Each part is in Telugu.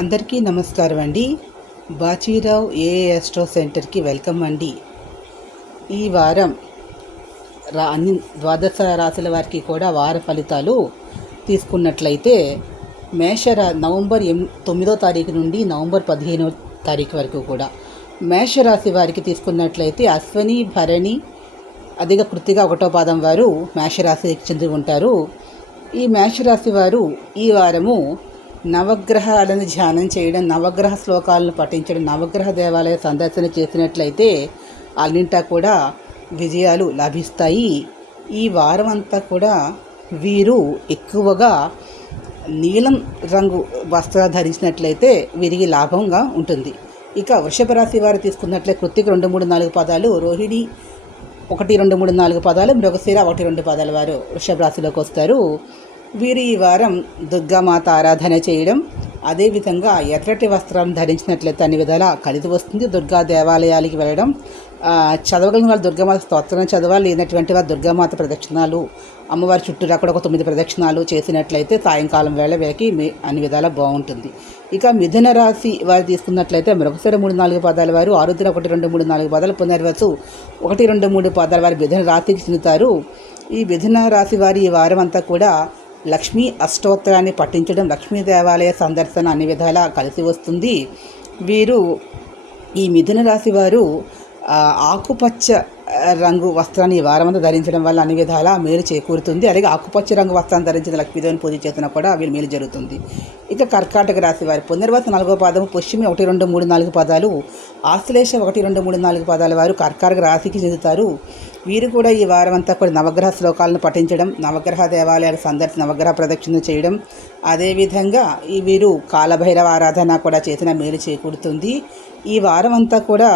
అందరికీ నమస్కారం అండి. బాచీరావు ఏఏ ఎస్ట్రో సెంటర్కి వెల్కమ్ అండి. ఈ వారం రా అన్ని ద్వాదశ రాశుల వారికి కూడా వార ఫలితాలు తీసుకున్నట్లయితే మేషరా నవంబర్ ఎం తొమ్మిదో తారీఖు నుండి నవంబర్ పదిహేనో తారీఖు వరకు కూడా మేషరాశి వారికి తీసుకున్నట్లయితే అశ్వని భరణి అధిక కృతిగా ఒకటో పాదం వారు మేషరాశికి చెంది ఉంటారు. ఈ మేషరాశి వారు ఈ వారము నవగ్రహాలను ధ్యానం చేయడం నవగ్రహ శ్లోకాలను పఠించడం నవగ్రహ దేవాలయ సందర్శన చేసినట్లయితే అన్నింటా కూడా విజయాలు లభిస్తాయి. ఈ వారం అంతా కూడా వీరు ఎక్కువగా నీలం రంగు వస్త్రాలు ధరించినట్లయితే వీరికి లాభంగా ఉంటుంది. ఇక వృషభ రాశి వారు తీసుకున్నట్లే కృత్తిక రెండు మూడు నాలుగు పదాలు రోహిణి ఒకటి రెండు మూడు నాలుగు పదాలు మృగశిర ఒకటి రెండు పదాల వారు వృషభ రాశిలోకి వస్తారు. వీరు ఈ వారం దుర్గామాత ఆరాధన చేయడం అదేవిధంగా ఎర్రటి వస్త్రం ధరించినట్లయితే అన్ని విధాలా కలిసి వస్తుంది దుర్గా దేవాలయాలకి వెళ్ళడం. చదవగలిగిన వాళ్ళు దుర్గామాత స్తోత్రం చదవాలి లేనటువంటి వారు దుర్గామాత ప్రదక్షిణాలు అమ్మవారి చుట్టూ అక్కడ ఒక తొమ్మిది ప్రదక్షిణాలు చేసినట్లయితే సాయంకాలం వేళ వీళ్ళకి మీ అన్ని విధాలా బాగుంటుంది. ఇక మిథున రాశి వారు తీసుకున్నట్లయితే మృగశిర మూడు నాలుగు పదాల వారు ఆరుద్ర ఒకటి రెండు మూడు నాలుగు పదాలు పునర్వసు ఒకటి రెండు మూడు పదాల వారు మిథున రాశికి చెందుతారు. ఈ మిథున రాశి వారి ఈ వారం అంతా కూడా లక్ష్మీ అష్టోత్తరాన్ని పఠించడం లక్ష్మీ దేవాలయ సందర్శన అన్ని విధాలా కలిసి వస్తుంది. వీరు ఈ మిథున రాశి వారు ఆకుపచ్చ రంగు వస్త్రాన్ని ఈ వారమంతా ధరించడం వల్ల అన్ని విధాలా మేలు చేకూరుతుంది. అలాగే ఆకుపచ్చ రంగు వస్త్రాన్ని ధరించిన లక్ష్మీదేవిని పూజ చేసినా కూడా వీళ్ళు మేలు జరుగుతుంది. ఇక కర్కాటక రాశి వారి పునర్వాస నాలుగో పాదము పుష్యమి ఒకటి రెండు మూడు నాలుగు పదాలు ఆశ్లేష ఒకటి రెండు మూడు నాలుగు పదాల వారు కర్కాటక రాశికి చెందుతారు. వీరు కూడా ఈ వారం అంతా కూడా నవగ్రహ శ్లోకాలను పఠించడం నవగ్రహ దేవాలయాల సందర్శన నవగ్రహ ప్రదక్షిణ చేయడం అదేవిధంగా ఈ వీరు కాలభైరవ ఆరాధన కూడా చేసిన మేలు చేకూరుతుంది. ఈ వారం అంతా కూడా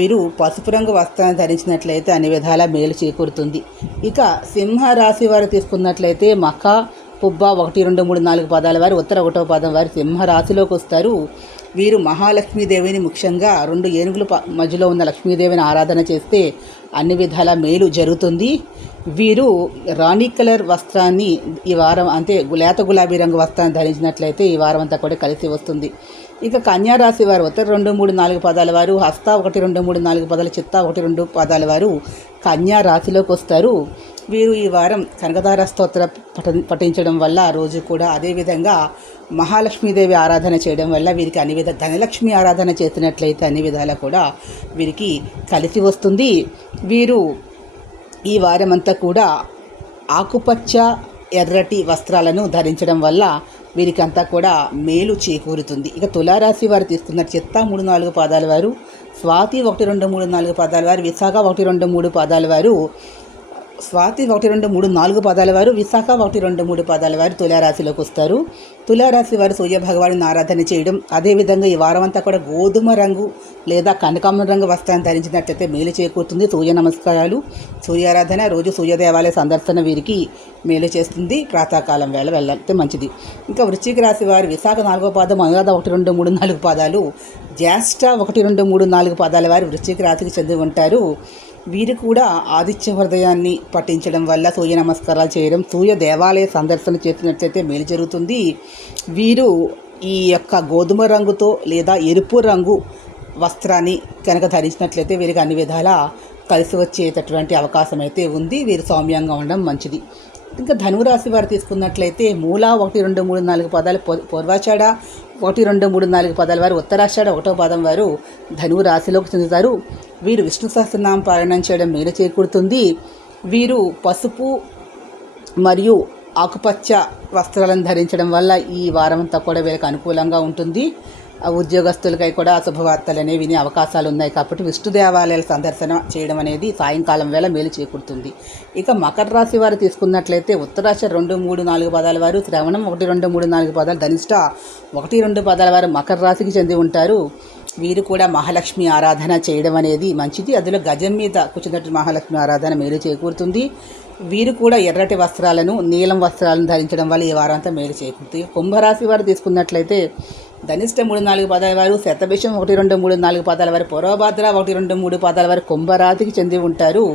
వీరు పసుపు రంగు వస్త్రాన్ని ధరించినట్లయితే అన్ని విధాల మేలు చేకూరుతుంది. ఇక సింహ రాశి వారు తీసుకున్నట్లయితే మఖ పుబ్బ ఒకటి రెండు మూడు నాలుగు పదాల వారు ఉత్తర ఒకటో పదం వారు సింహ రాశిలోకి వస్తారు. వీరు మహాలక్ష్మీదేవిని ముఖ్యంగా రెండు ఏనుగుల మధ్యలో ఉన్న లక్ష్మీదేవిని ఆరాధన చేస్తే అన్ని విధాల మేలు జరుగుతుంది. వీరు రాణి కలర్ వస్త్రాన్ని ఈ వారం అంటే లేత గులాబీ రంగు వస్త్రాన్ని ధరించినట్లయితే ఈ వారం అంతా కూడా కలిసి వస్తుంది. ఇక కన్యా రాశి వారు ఉత్తర రెండు మూడు నాలుగు పదాల వారు హస్త ఒకటి రెండు మూడు నాలుగు పదాలు చిత్త ఒకటి రెండు పదాల వారు కన్యా రాశిలోకి వస్తారు. వీరు ఈ వారం కనకదార స్తోత్ర పఠ పఠించడం వల్ల ఆ రోజు కూడా అదేవిధంగా మహాలక్ష్మీదేవి ఆరాధన చేయడం వల్ల వీరికి అన్ని విధ ధనలక్ష్మి ఆరాధన చేసినట్లయితే అన్ని విధాలా కూడా వీరికి కలిసి వస్తుంది. వీరు ఈ వారమంతా కూడా ఆకుపచ్చ ఎర్రటి వస్త్రాలను ధరించడం వల్ల వీరికంతా కూడా మేలు చేకూరుతుంది. ఇక తులారాశి వారు తీసుకున్న చిత్త మూడు నాలుగు పాదాల వారు స్వాతి ఒకటి రెండు మూడు నాలుగు పాదాల వారు విశాఖ ఒకటి రెండు మూడు పాదాల వారు స్వాతి ఒకటి రెండు మూడు నాలుగు పదాల వారు విశాఖ ఒకటి రెండు మూడు పదాల వారు తులారాశిలోకి వస్తారు. తులారాశి వారు సూర్య ఆరాధన చేయడం అదేవిధంగా ఈ వారం అంతా కూడా గోధుమ రంగు లేదా కనకాంబరం రంగు వస్త్రాన్ని ధరించినట్లయితే మేలు చేకూరుతుంది. సూర్య నమస్కారాలు సూర్యారాధన రోజు సూర్యదేవాలయ సందర్శన వీరికి మేలు చేస్తుంది. ప్రాతకాలం వేళ వెళ్ళతే మంచిది. ఇంకా వృశ్చిక రాశి వారు విశాఖ నాలుగో పాదం అనురాధ ఒకటి రెండు మూడు నాలుగు పాదాలు జ్యేష్ఠ ఒకటి రెండు మూడు నాలుగు పాదాల వారు వృశ్చిక రాశికి చెంది ఉంటారు. వీరు కూడా ఆదిత్య హృదయాన్ని పఠించడం వల్ల సూర్య నమస్కారాలు చేయడం సూర్య దేవాలయ సందర్శన చేసినట్లయితే మేలు జరుగుతుంది. వీరు ఈ యొక్క గోధుమ రంగుతో లేదా ఎరుపు రంగు వస్త్రాన్ని కనుక ధరించినట్లయితే వీరికి అన్ని విధాలా కలిసి వచ్చేటటువంటి అవకాశం అయితే ఉంది. వీరు సౌమ్యంగా ఉండడం మంచిది. ఇంకా ధనురాశి వారు తీసుకున్నట్లయితే మూల ఒకటి రెండు మూడు నాలుగు పదాలు పూర్- పూర్వాషాఢ ఒకటి రెండు మూడు నాలుగు పదాల వారు ఉత్తరాషాఢ ఒకటో పదం వారు ధనువు రాశిలోకి చెందుతారు. వీరు విష్ణు సహస్రనామ పారాయణం చేయడం మేలు చేకూరుతుంది. వీరు పసుపు మరియు ఆకుపచ్చ వస్త్రాలను ధరించడం వల్ల ఈ వారమంతా కూడా వీరికి అనుకూలంగా ఉంటుంది. ఉద్యోగస్తులకై కూడా శుభవార్తలు అనేవి వినే అవకాశాలు ఉన్నాయి కాబట్టి విష్ణు దేవాలయాల సందర్శన చేయడం అనేది సాయంకాలం వేళ మేలు చేకూరుతుంది. ఇక మకర రాశి వారు తీసుకున్నట్లయితే ఉత్తరాశ రెండు మూడు నాలుగు పదాల వారు శ్రవణం ఒకటి రెండు మూడు నాలుగు పదాలు ధనిష్ట ఒకటి రెండు పదాల వారు మకర రాశికి చెంది ఉంటారు. వీరు కూడా మహాలక్ష్మి ఆరాధన చేయడం అనేది మంచిది. అందులో గజం మీద కూర్చున్నట్టు మహాలక్ష్మి ఆరాధన మేలు చేకూరుతుంది. వీరు కూడా ఎర్రటి వస్త్రాలను నీలం వస్త్రాలను ధరించడం వల్ల ఈ వారంతా మేలు చేకూరుతుంది. కుంభరాశి వారు తీసుకున్నట్లయితే ధనిష్ట మూడు నాలుగు పదాల వారు శతభిషం ఒకటి రెండు మూడు నాలుగు పదాల వారు పూర్వభాద్ర ఒకటి రెండు మూడు పదాల వారు కుంభరాతికి చెంది ఉంటారు.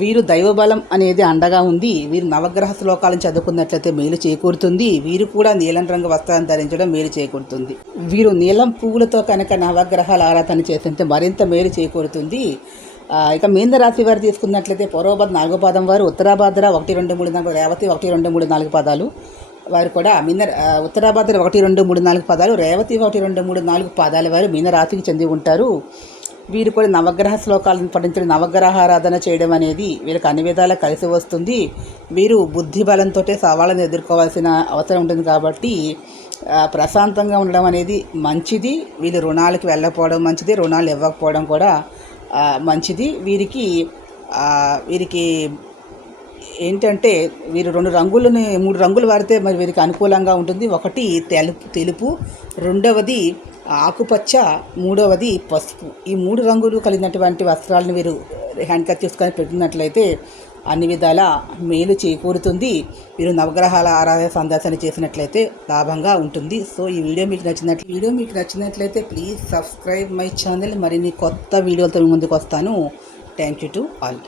వీరు దైవబలం అనేది అండగా ఉంది వీరు నవగ్రహ శ్లోకాలను చదువుకున్నట్లయితే మేలు చేకూరుతుంది. వీరు కూడా నీలం రంగు వస్త్రాన్ని ధరించడం మేలు చేకూరుతుంది. వీరు నీలం పువ్వులతో కనుక నవగ్రహాల ఆరాధన చేస్తుంటే మరింత మేలు చేకూరుతుంది. ఇక మీన రాశి వారు తీసుకున్నట్లయితే పూర్వభద్ర నాలుగు పాదం వారు ఉత్తరాభాద్ర ఒకటి రెండు మూడు నాలుగు రేవతి ఒకటి రెండు మూడు నాలుగు పదాలు వారు కూడా మీన ఉత్తరాభాద్ర ఒకటి రెండు మూడు నాలుగు పదాలు రేవతి ఒకటి రెండు మూడు నాలుగు పాదాల వారు మీనరాశికి చెంది ఉంటారు. వీరు కూడా నవగ్రహ శ్లోకాలను పఠించడం నవగ్రహ ఆరాధన చేయడం అనేది వీరికి అన్ని విధాలా కలిసి వస్తుంది. వీరు బుద్ధి బలంతో సవాళ్ళను ఎదుర్కోవాల్సిన అవసరం ఉంటుంది కాబట్టి ప్రశాంతంగా ఉండడం అనేది మంచిది. వీళ్ళు రుణాలకు వెళ్ళకపోవడం మంచిది రుణాలు ఇవ్వకపోవడం కూడా మంచిది. వీరికి వీరికి ఏంటంటే వీరు రెండు రంగులని మూడు రంగులు వాడితే మరి వీరికి అనుకూలంగా ఉంటుంది. ఒకటి తెలుపు తెలుపు రెండవది ఆకుపచ్చ మూడవది పసుపు. ఈ మూడు రంగులు కలిగినటువంటి వస్త్రాలను వీరు హ్యాండ్ కట్ చేసుకొని పెట్టినట్లయితే అన్ని విధాల మేలు చేకూరుతుంది. మీరు నవగ్రహాల ఆరాధన సందర్శన చేసినట్లయితే లాభంగా ఉంటుంది. సో ఈ వీడియో మీకు నచ్చినట్లు వీడియో మీకు నచ్చినట్లయితే ప్లీజ్ సబ్స్క్రైబ్ మై ఛానల్. మరిన్ని కొత్త వీడియోలతో ముందుకు వస్తాను. Thank you to all.